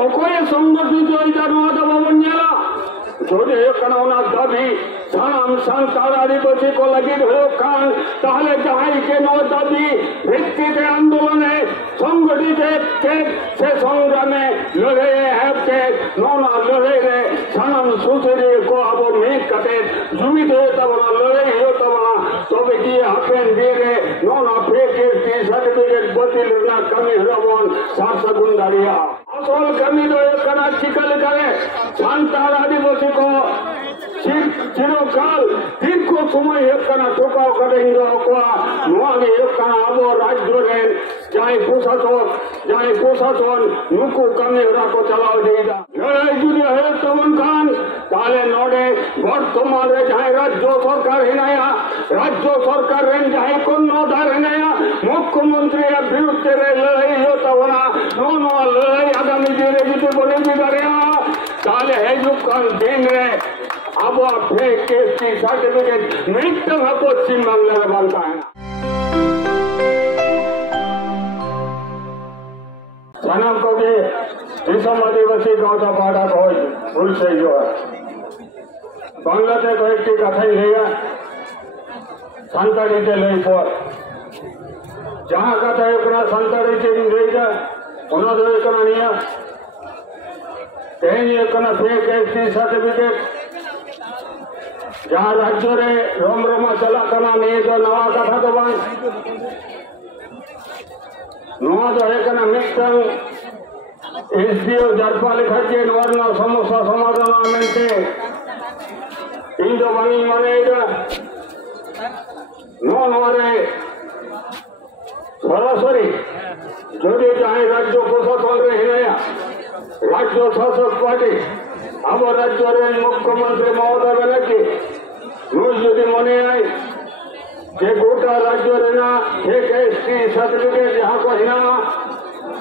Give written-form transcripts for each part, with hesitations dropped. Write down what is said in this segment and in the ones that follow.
অকয়ে সংগঠিত এটা নওয়াদা ভবন জেলা যদি এখানে ওনার দাবি সানাম সান্তার আদিবাসী কো লাগি হয়ে খান তাহলে যাহাইকে নয় দাবি ভিত্তিতে আন্দোলনে সংগঠিত সে সংগ্রামে লড়ে হ্যাপকে নোনা লড়ে রে সানাম সুশীরে কো আবো মেঘ কাটে জুমিতে তব না লড়াই হতো না তবে গিয়ে হাফেন দিয়ে রে নোনা ফেকের সার্টিফিকেট বাতিল না কমি হরবন শাসগুন দাঁড়িয়া আসল কমি তো এখানে চিকল করে সান্তার আদিবাসী কো চিরকাল দীর্ঘ সময় এখানে টোকাও করে ইন্দ্রা নোয়াগে এখানে আবো রাজ্য রেন যাই প্রশাসন নুকু কামে রাখো চালাও দিয়ে লড়াই যদি হয়ে তমন খান তাহলে নড়ে বর্তমানে যাই রাজ্য সরকার হিনায়া রাজ্য সরকার রেন যাই কন্যাধার হিনায়া মুখ্যমন্ত্রী বিরুদ্ধে লড়াই হতো না লড়াই আগামী দিনে যদি বলে দিবে তাহলে এই যুগকাল দিন রে আবার ফেক কেসটি সার্টিফিকেট মৃত্যু পশ্চিম বাংলার বাংলা सनम को भी विषम आदिवासी गाँव पाड़ा को भूल से जो है बांग्लादेश को एक कथा ही लेगा संताड़ी से ले पर जहाँ कथा इतना संताड़ी से लेगा उन्होंने इतना नहीं है कहीं इतना फेक एसटी सर्टिफिकेट जहाँ राज्य रे रोम रोमा चला करना नहीं तो नवा कथा तो बन नवा तो है करना मिक्सर एसडीओ जरपा लिखा के नवरना समस्या समाधान आमेंटे इन जो बनी मने इधर नो नवरे सरासरी जो भी चाहे राज्य प्रशासन रे हिनाया राज्य शासक पार्टी अब राज्य रे मुख्यमंत्री ममता बनर्जी रोज यदि मने आए যে গোটা রাজ্যের না ফেক এসটি সার্টিফিকেট যাহা কহি না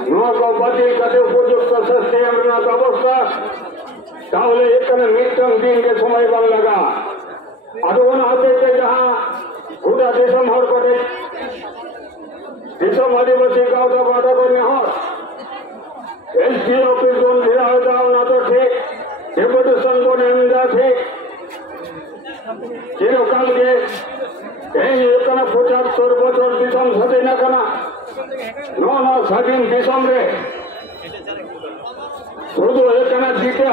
নৌকা বাতিল কাটে উপযুক্ত শাস্তি আমরা ব্যবস্থা তাহলে এখানে মৃত্যুর দিনকে সময় বাং লাগা আদৌন হাতে যাহা গোটা দেশম হর করে দেশম আদিবাসী গাঁওটা বাধা করে হর এসডি অফিস কোন ঘেরা হয়ে যাও না তো ঠিক ডেপুটেশন কোন এমদা ঠিক চিরকালকে এই এখানে 75 বছর দিশম স্বাধীন এখানে না স্বাধীন দিশম রে শুধু এখানে দিতে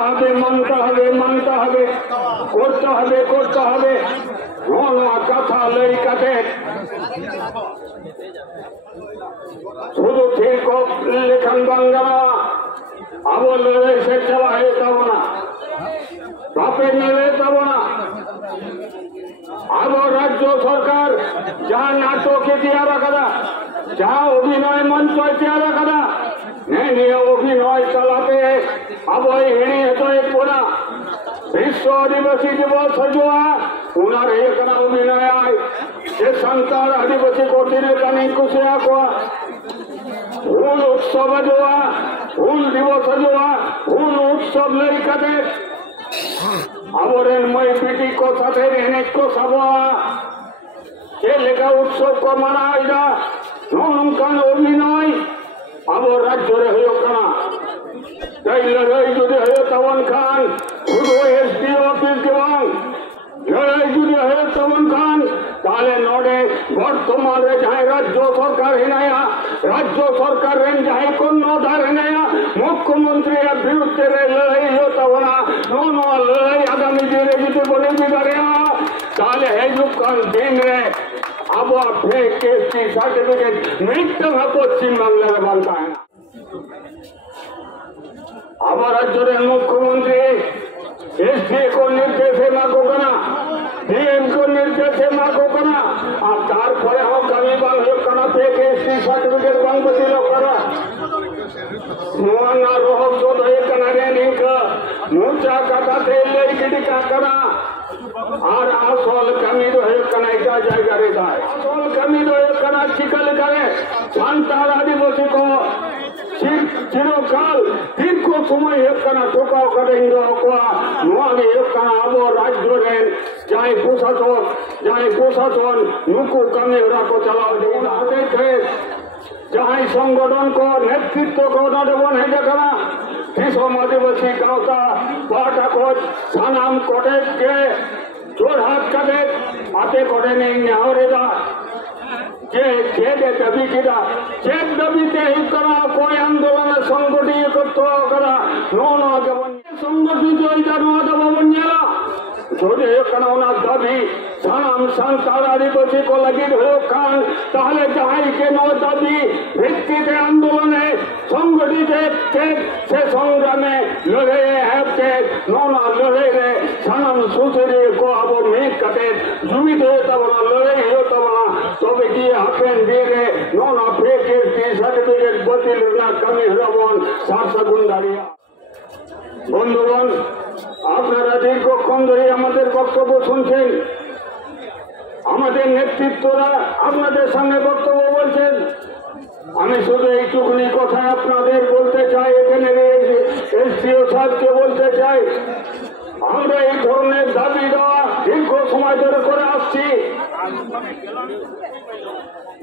হবে মানতে হবে করতে হবে না কথা লই কাটে শুধু ঠিক লেখান বাংলা আবো লড়াই সে চালা হয়ে যাব না বাপে নেবে যাব না अब राज्य सरकार जहाँ नाटक दिया रखा जहाँ अभिनय मंच दिया रखा नहीं अभिनय चलाते अब हिणी तो एक बोला विश्व आदिवासी दिवस सजवा उनार एक अभिनय आए संतार आदिवासी कोटिने कानी कुशिया को हुल उत्सव जोआ हुल दिवस जोआ हुल उत्सव लई कदे आबोरेन मई पीटी को साथे रहने को सबा ये लेखा उत्सव को मनाइदा नौनकान अभिनय अब राज्य रे हयो कना ताई लड़ाई जुदे हयो तवन खान खुद एसडी ऑफिस दिवां लड़ाई जुदे हयो तवन खान ताले नोडे बर्तमाने जाय राज्य सरकार हिनाया राज्य सरकार रेन जाय कन्याधार हिनाया मुख्यमंत्री विरुद्धे लड़ाई हतो ना नो लड़ाई आगामी दिने যদি বলে দিবে তাহলে এই যুগকাল দিন রে আবার ফেক এসটি সার্টিফিকেট মৃত্যু পশ্চিম বাংলার বাংলা আবার রাজ্যের মুখ্যমন্ত্রী एसडी को निर्देश लागू करना डीएम को निर्देश लागू करना और तारपरे हम कमी बांग करना फेक एसटी सर्टिफिकेट बांग बदलो करा मुआना रोहब तो दे करना रे निक मुचा काटा थे ले गिडी का करा और আসল कमी तो है करना क्या जाएगा रे जाए আসল कमी तो है करना चिकल करे संतार आदिवासी को চিরকাল দীর্ঘ সময় এখানে টোকাও করে ইন্দ্রা নোয়াগে এখানে আবো রাজ্য রেন যাই প্রশাসন নুকু কামে রাখো চালাও হাতে যাই সংগঠন কো নেতৃত্ব কো নডবন হয়ে দেখা কৃষক আদিবাসী গাঁওতা পাটাকোট সানাম কটেজকে জোরহাট কাটে হাতে করে নেই নেহরেদা যে খেদে দাবি কিনা চেক দাবিতে এই করা কয় আন্দোলনে সংগঠিত করতে করা যেমন সংগঠিত এটা ভবন জেলা যদি এখানে ওনার দাবি সানাম সান্তাল আদিবাসী को लगी हो खान তাহলে যাহাই কেন দাবি ভিত্তিতে আন্দোলনে সংগঠিত সে সংগ্রামে লড়ে হ্যাপকে নোনা লড়ে রে সানাম সুসেরে को अब মেঘ কাটে জমিত হতে বলা লড়াই হতে বলা তবে কি হাফেন দিয়ে রে নোনা ফেকে সার্টিফিকেট বাতিল না কমি হবন শাসগুন দাঁড়িয়ে বন্ধুগণ আপনারা দীর্ঘক্ষণ ধরে আমাদের বক্তব্য শুনছেন আমাদের নেতৃত্বরা আপনাদের সামনে বক্তব্য বলছেন আমি শুধু এইটুকুনি কথা আপনাদের বলতে চাই এখানে এসডিও সাহেবকে বলতে চাই আমরা এই ধরনের দাবি দেওয়া দীর্ঘ সময় ধরে করে আসছি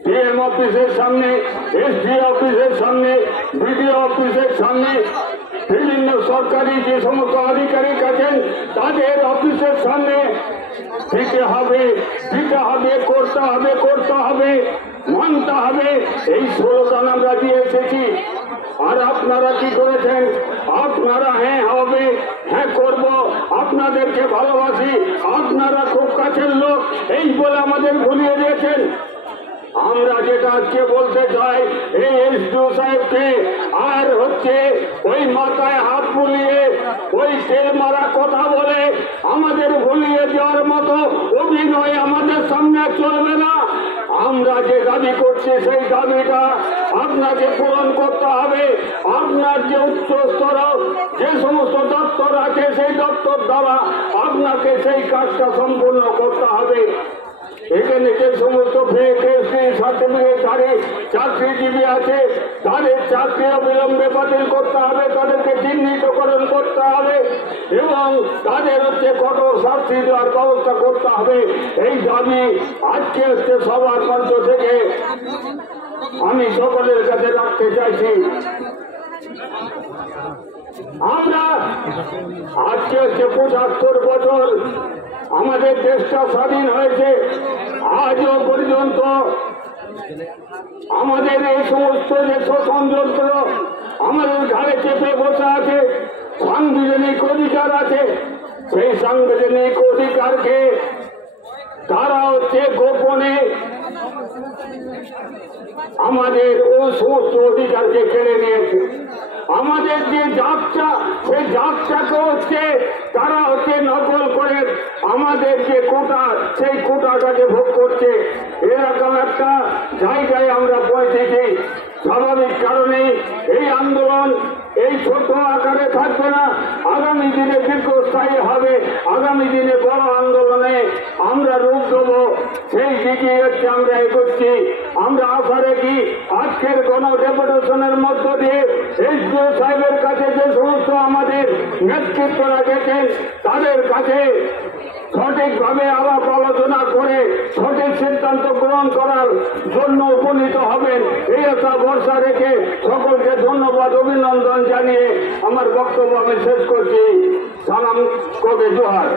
ডিএম অফিসের সামনে এসডি অফিসের সামনে বিডিও অফিসের সামনে বিভিন্ন সরকারি যে সমস্ত আধিকারিক আছেন তাদের অফিসের সামনে দিতে হবে করতে হবে মানতে হবে এই স্লোগান আমরা দিয়ে এসেছি আর আপনারা কি করেছেন আপনারা হ্যাঁ হবে হ্যাঁ করব আপনাদেরকে ভালোবাসি আপনারা খুব কাছের লোক এই বলে আমাদের ভুলিয়ে দিয়েছেন আমরা যেটা আজকে বলতে চাই এই এসডিও সাহেবকে আর হচ্ছে ওই মাথায় হাত বুলিয়ে ওই তেল মারা কথা বলে আমাদের ভুলিয়ে দেওয়ার মতো অভিনয় আমাদের সামনে চলবে না আমরা যে দাবি করছি সেই দাবিটা আপনাকে পূরণ করতে হবে আপনার যে উচ্চ স্তর যে সমস্ত দপ্তর আছে সেই দপ্তর দ্বারা আপনাকে সেই কাজটা সম্পূর্ণ করতে হবে এখানে যে সমস্ত সার্টিফিকেটধারী চাকরিজীবী আছে তাদের চাকরি অবিলম্বে বাতিল করতে হবে তাদেরকে চিহ্নিতকরণ করতে হবে এবং তাদের হচ্ছে কঠোর শাস্তি দেওয়ার ব্যবস্থা করতে হবে এই দাবি আজকে হচ্ছে সবার মঞ্চ থেকে আমি সকলের কাছে রাখতে চাইছি আমরা আজকে হচ্ছে ৭৫ বছর আমাদের দেশটা স্বাধীন হয়েছে আজও পর্যন্ত আমাদের এই সমস্ত যে শোষণ যন্ত্র আমাদের ঘাড়ে চেপে বসে আছে সাংবিধানিক অধিকার আছে সেই সাংবিধানিক অধিকারকে তারা হচ্ছে গোপনে আমাদের ওই সমস্ত অধিকারকে কেড়ে নিয়েছে আমাদের যে যাত্রা সেই যাত্রাকে হচ্ছে তারা হচ্ছে নকল করে আমাদের যে কোটা সেই কোটাটাকে ভোগ করছে এরকম একটা জায়গায় আমরা পৌঁছেছি স্বাভাবিক কারণে এই আন্দোলন এই ছোট আকারে থাকবে না আগামী দিনে দীর্ঘস্থায়ী হবে আগামী দিনে বড় আন্দোলনে আমরা রূপ দেবো সেই দিকে হচ্ছে আমরা এগোচ্ছি আমরা আশা রাখি আজকের গণ ডেপুটেশনের মধ্য দিয়ে এসডিও সাহেবের কাছে যে সমস্ত আমাদের নেতৃত্বরা গেছেন তাদের কাছে সঠিকভাবে আলাপ আলোচনা করে সঠিক সিদ্ধান্ত গ্রহণ করার জন্য উপনীত হবেন এই আশা ভরসা রেখে সকলকে ধন্যবাদ অভিনন্দন জানিয়ে আমার বক্তব্য আমি শেষ করছি সালাম কবে জোহার।